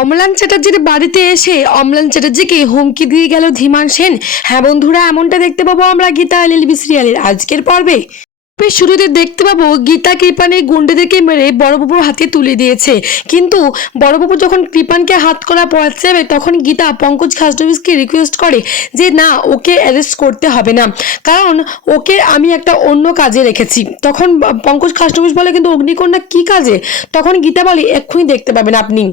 অমলান চ্যাটার্জির বাড়িতে এসে অমলান চ্যাটার্জিকে হুমকি দিয়ে গেল ধীমান সেন। হ্যাঁ বন্ধুরা, এমনটা দেখতে পাবো আমরা গীতা এলএলবি সিরিয়ালের আজকের পর্বে। শুরুতে দেখতে পাবো গীতা কৃপানে গুন্ডেদেরকে মেরে বড়বাবুর হাতে তুলে দিয়েছে। কিন্তু বড়বাবু যখন কৃপানকে হাত করা পড়াচ্ছে যাবে তখন গীতা পঙ্কজ খাসডবিসকে রিকোয়েস্ট করে যে, না, ওকে অ্যারেস্ট করতে হবে না। কারণ ওকে আমি একটা অন্য কাজে রেখেছি। তখন পঙ্কজ খাসডবিস বলে, কিন্তু অগ্নিকন্যা কী কাজে? তখন গীতা বলে, এক্ষুনি দেখতে পাবেন আপনি।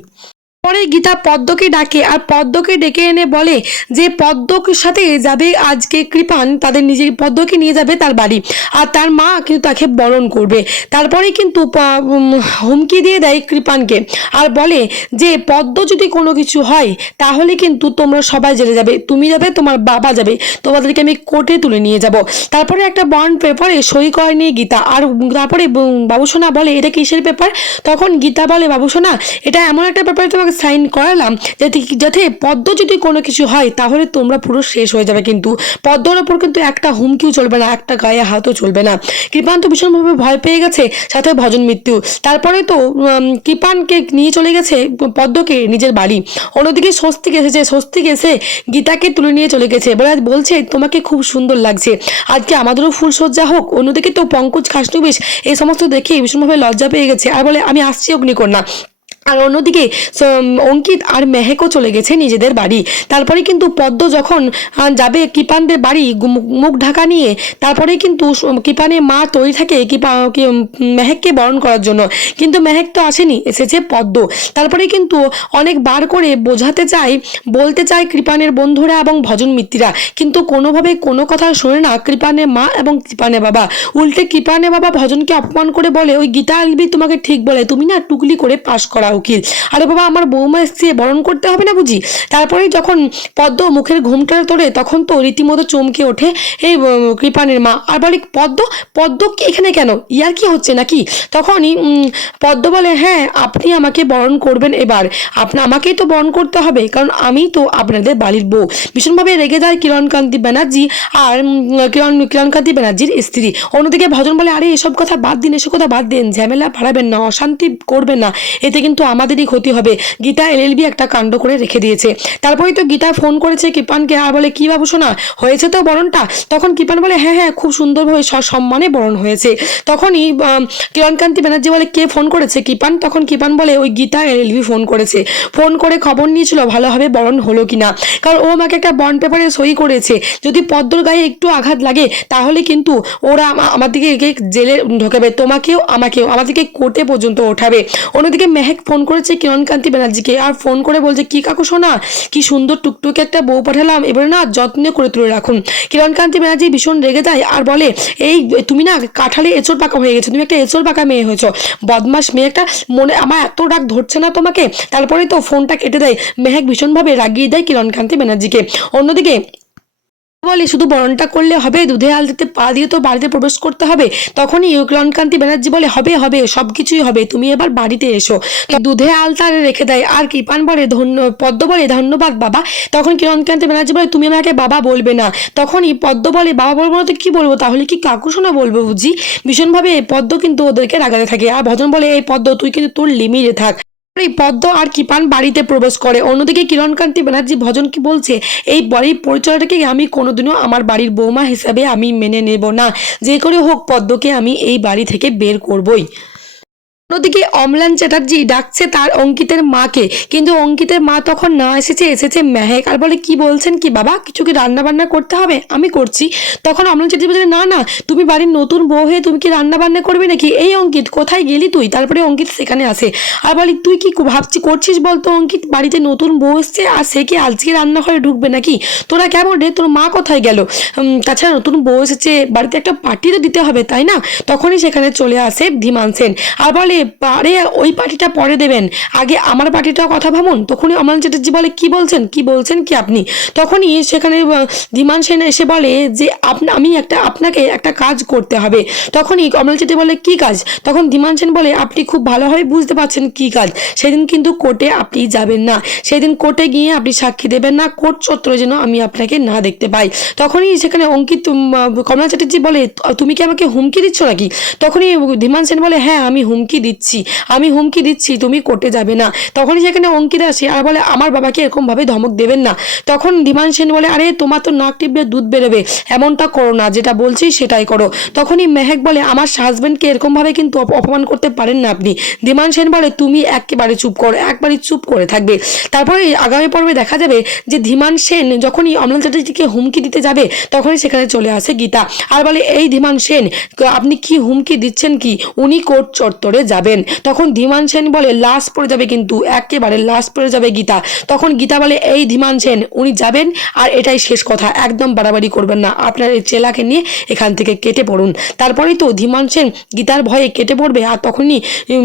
পরে গীতা পদ্মকে ডাকে আর পদ্মকে ডেকে এনে বলে যে পদ্মর সাথে যাবে, আজকে কৃপান তাদের নিজের পদ্মকে নিয়ে যাবে তার বাড়ি। আর তার মা কিন্তু তাকে বরণ করবে। তারপরে কিন্তু হুমকি দিয়ে দেয় কৃপানকে আর বলে যে, পদ্ম যদি কোনো কিছু হয়, তাহলে কিন্তু তোমরা সবাই জেলে যাবে। তুমি যাবে, তোমার বাবা যাবে। তোমাদেরকে আমি কোর্টে তুলে নিয়ে যাব। তারপরে একটা বন্ড পেপারে সই করে নিয়ে গীতা। আর তারপরে বাবুসোনা বলে, এটা কিসের পেপার তখন গীতা বলে, বাবুসোনা, এটা এমন একটা পেপারে তোমাকে সাইন করালাম যাতে যাতে পদ্ম যদি কোনো কিছু হয়, তাহলে তোমরা পুরো শেষ হয়ে যাবে কিন্তু। পদ্মর ওপর কিন্তু একটা হুমকিও চলবে না, একটা গায়ে হাতও চলবে না। কৃপান তো ভীষণভাবে ভয় পেয়ে গেছে, সাথে ভজন মৃত্যু। তারপরে তো কৃপানকে নিয়ে চলে গেছে পদ্মকে নিজের বাড়ি। অন্যদিকে স্বস্তিক এসেছে, স্বস্তিক এসে গীতাকে তুলে নিয়ে চলে গেছে। এবার বলছে, তোমাকে খুব সুন্দর লাগছে। আজকে আমাদেরও ফুলসজ্জা হোক, অন্যদিকে তো পঙ্কজ খাসনবিশ এই সমস্ত দেখে ভীষণভাবে লজ্জা পেয়ে গেছে। আর বলে, আমি আসছি অগ্নিকন্যা। আর অন্যদিকে অঙ্কিত আর মেহেকও চলে গেছে নিজেদের বাড়ি। তারপরে কিন্তু পদ্ম যখন যাবে কৃপানদের বাড়ি মুখ ঢাকা নিয়ে, তারপরে কিন্তু কৃপানের মা তৈরি থাকে কৃপা মেহেককে বরণ করার জন্য। কিন্তু মেহেক তো আসেনি, এসেছে পদ্ম। তারপরে কিন্তু অনেক বার করে বোঝাতে চায়, বলতে চায় কৃপানের বন্ধুরা এবং ভজন মিত্রীরা। কিন্তু কোনোভাবে কোনো কথা শোনে না কৃপানের মা এবং কৃপানের বাবা। উল্টে কৃপানের বাবা ভজনকে অপমান করে বলে, ওই গীতা আলবি তোমাকে ঠিক বলে, তুমি না টুকলি করে পাশ করা উকিল। আরে বাবা, আমার বৌমা এসছে, বরণ করতে হবে না বুঝি? তারপরে যখন পদ্ম মুখের ঘুমটা তোলে, তখন তো রীতিমতো চমকে ওঠে এই কৃপানের মা। আর বলে, পদ্ম? পদ্ম কি এখানে কেন? ইয়ার কি হচ্ছে নাকি? তখনই পদ্ম বলে হ্যাঁ আপনি আমাকে বরণ করবেন এবার। আপনা, আমাকেই তো বরণ করতে হবে, কারণ আমি তো আপনাদের বাড়ির বউ। ভীষণভাবে রেগে যায় কিরণকান্তি ব্যানার্জি আর কিরণ, কিরণকান্তি ব্যানার্জির স্ত্রী। অন্যদিকে ভজন বলে, আরে, এসব কথা বাদ দিন, এসব কথা বাদ দিন। ঝামেলা বাড়াবেন না, অশান্তি করবেন না। এতে কিন্তু আমাদেরই ক্ষতি হবে। গীতা এলএলবি একটা কাণ্ড করে রেখে দিয়েছে। তারপরেই তো গীতা ফোন করেছে কৃপানকে, আর বলে, কি বাবু শোনা হয়েছে তো বরণটা? তখন কৃপান বলে হ্যাঁ হ্যাঁ খুব সুন্দরভাবে সসম্মানে বরণ হয়েছে। তখনই কিরণকান্তি ব্যানার্জি বলে, কে ফোন করেছে? কৃপান, তখন কৃপান বলে, ওই গীতা এলএলবি ফোন করেছে। ফোন করে খবর নিয়েছিল ভালোভাবে বরণ হলো কি না? কারণ ও আমাকে একটা বন্ড পেপারে সই করেছে। যদি পদ্মর গায়ে একটু আঘাত লাগে, তাহলে কিন্তু ওরা আমাদেরকে জেলে ঢোকাবে, তোমাকেও আমাকেও। আমাদেরকে কোর্টে পর্যন্ত ওঠাবে। অন্যদিকে মেহেক ফোন করেছে কিরণকান্তি ব্যানার্জিকে। আর ফোন করে বলছে, কি কাকু শোনা কি সুন্দর টুকটুকে একটা বউ পাঠালাম। এবারে না যত্ন করে তুলে রাখুন। কিরণকান্তি ব্যানার্জি ভীষণ রেগে যায় আর বলে, এই তুমি না কাঠালে এঁচড় পাকা হয়ে গেছো। তুমি একটা এঁচড় পাকা মেয়ে হয়েছো। বদমাস মেয়ে একটা মনে, আমার এত রাগ ধরছে না তোমাকে? তারপরে তো ফোনটা কেটে দেয়। মেহেক ভীষণভাবে রাগিয়ে দেয় কিরণকান্তি ব্যানার্জিকে। অন্যদিকে বলে, শুধু বরণটা করলে হবে, দুধে আল দিতে, পা দিয়ে তো বাড়িতে প্রবেশ করতে হবে। তখনই কিরণকান্তি ব্যানার্জি বলে, হবে হবে সব কিছুই হবে, তুমি এবার বাড়িতে এসো। দুধে আলতারে রেখে দেয়, আর কৃপান বলে ধন্য, পদ্ম বলে ধন্যবাদ, বাবা। তখন কিরণকান্তি ব্যানার্জি বলে, তুমি আমাকে বাবা বলবে না। তখনই পদ্ম বলে, বাবা বলব না তো কি বলব? তাহলে কি কাকু শোনা বলব বুঝি? ভীষণভাবে এই পদ্ম কিন্তু ওদেরকে রাগাতে থাকে। আর ভজন বলে, এই পদ্ম, তুই কিন্তু তোর লিমিটে থাক। এই পদ্ম আর কিপান বাড়িতে প্রবেশ করে। অন্যদিকে কিরণকান্তি ব্যানার্জি ভজন কি বলছে, এই বাড়ির পরিচয়টাকে আমি কোনোদিনও আমার বাড়ির বৌমা হিসাবে আমি মেনে নেব না। যে করে হোক পদ্মকে আমি এই বাড়ি থেকে বের করবই। অন্যদিকে অমলান চ্যাটার্জি ডাকছে তার অঙ্কিতের মাকে। কিন্তু অঙ্কিতের মা তখন না এসেছে এসেছে মেহেক। আর বলে, কি বলছেন? কি বাবা? কিছু কি রান্না বান্না করতে হবে? আমি করছি। তখন অমলান চ্যাটার্জি বলছে না না, তুমি বাড়ির নতুন বউ হয়ে তুমি কি রান্না বান্না করবে নাকি? এই অঙ্কিত, কোথায় গেলি তুই? তারপরে অঙ্কিত সেখানে আসে। আর বলি, তুই কি ভাবছি করছিস বলতো অঙ্কিত? বাড়িতে নতুন বউ এসছে আর সে কি আজকে রান্নাঘরে ঢুকবে নাকি? তোরা কেমন রে? তোর মা কোথায় গেল? তাছাড়া নতুন বউ এসেছে, বাড়িতে একটা পার্টি তো দিতে হবে, তাই না? তখনই সেখানে চলে আসে ধীমান সেন। আর বলে আরে ওই পার্টিটা পরে দেবেন। আগে আমার পার্টিটাও কথা ভাবুন, তখনই অমলান চ্যাটার্জি বলে, কি বলছেন? কি বলছেন কি আপনি? তখনই সেখানে ধীমান সেন এসে বলে যে, আপনা, আমি একটা, আপনাকে একটা কাজ করতে হবে। তখনই অমলান চ্যাটার্জি বলে, কি কাজ? তখন ধীমান সেন বলে, আপনি খুব ভালোভাবে বুঝতে পারছেন কি কাজ। সেদিন কিন্তু কোর্টে আপনি যাবেন না। সেদিন কোর্টে গিয়ে আপনি সাক্ষী দেবেন না। কোর্ট চত্বরে যেন আমি আপনাকে না দেখতে পাই। তখনই সেখানে অঙ্কিত কমলা চ্যাটার্জি বলে, তুমি কি আমাকে হুমকি দিচ্ছ নাকি? তখনই ধীমান সেন বলে হ্যাঁ আমি হুমকি দিচ্ছি। আমি হুমকি দিচ্ছি, তুমি কোর্টে যাবে না। তখনই সেখানে অঙ্কিতা আসে আর বলে, আমার বাবাকে এরকমভাবে ধমক দেবেন না। তখন ধীমান সেন বলে, আরে, তোমার তো নাক টিপবে দুধ বেরোবে। এমনটা করো না, যেটা বলছি সেটাই করো। তখনই মেহেক বলে, আমার হাজব্যান্ডকে এরকমভাবে কিন্তু অপ- অপমান করতে পারেন না আপনি। ধীমান সেন বলে, তুমি একেবারে চুপ করো, একবারই চুপ করে থাকবে। তারপরে আগামী পর্বে দেখা যাবে যে ধীমান সেন যখনই অমলান চ্যাটার্জিকে হুমকি দিতে যাবে, তখনই সেখানে চলে আসে গীতা। আর বলে, এই ধীমান সেন, আপনি কি হুমকি দিচ্ছেন কি? উনি কোর্ট চত্বরে যাবেন। তখন ধীমান সেন বলে, লাশ পড়ে যাবে কিন্তু, একেবারে লাশ পড়ে যাবে গীতা। তখন গীতা বলে, এই ধীমান সেন, উনি যাবেন আর এটাই শেষ কথা, একদম বাড়াবাড়ি করবেন না। আপনার এই চেলাকে নিয়ে এখান থেকে কেটে পড়ুন। তারপরেই তো ধীমান সেন গীতার ভয়ে কেটে পড়বে আর তখনই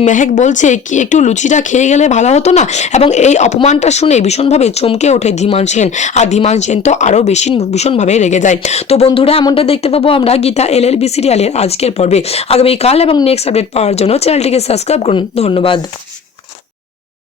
মেহেক বলছে, কি একটু লুচিটা খেয়ে গেলে ভালো হতো না? এবং এই অপমানটা শুনে ভীষণভাবে চমকে ওঠে ধীমান সেন। আর ধীমান সেন তো আরও বেশি ভীষণভাবে রেগে যায়। তো বন্ধুরা, এমনটা দেখতে পাবো আমরা গীতা এল এল বি সিরিয়ালের আজকের পর্বে। আগামীকাল এবং নেক্সট আপডেট পাওয়ার জন্য চ্যানেলটিকে সাবস্ক্রাইব করুন ধন্যবাদ